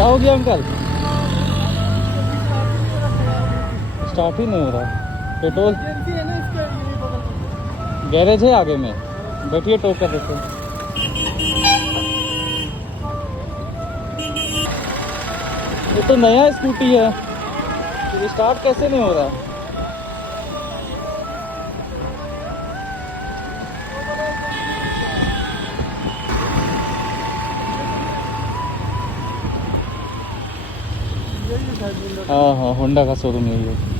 क्या हो गया अंकल? स्टार्ट ही नहीं हो रहा। पेट्रोल गैरेज है आगे में, बैठिए टो कर देते हैं। ये तो नया स्कूटी है, तो स्टार्ट कैसे नहीं हो रहा? हाँ हाँ, होंडा का शोरूम यही है।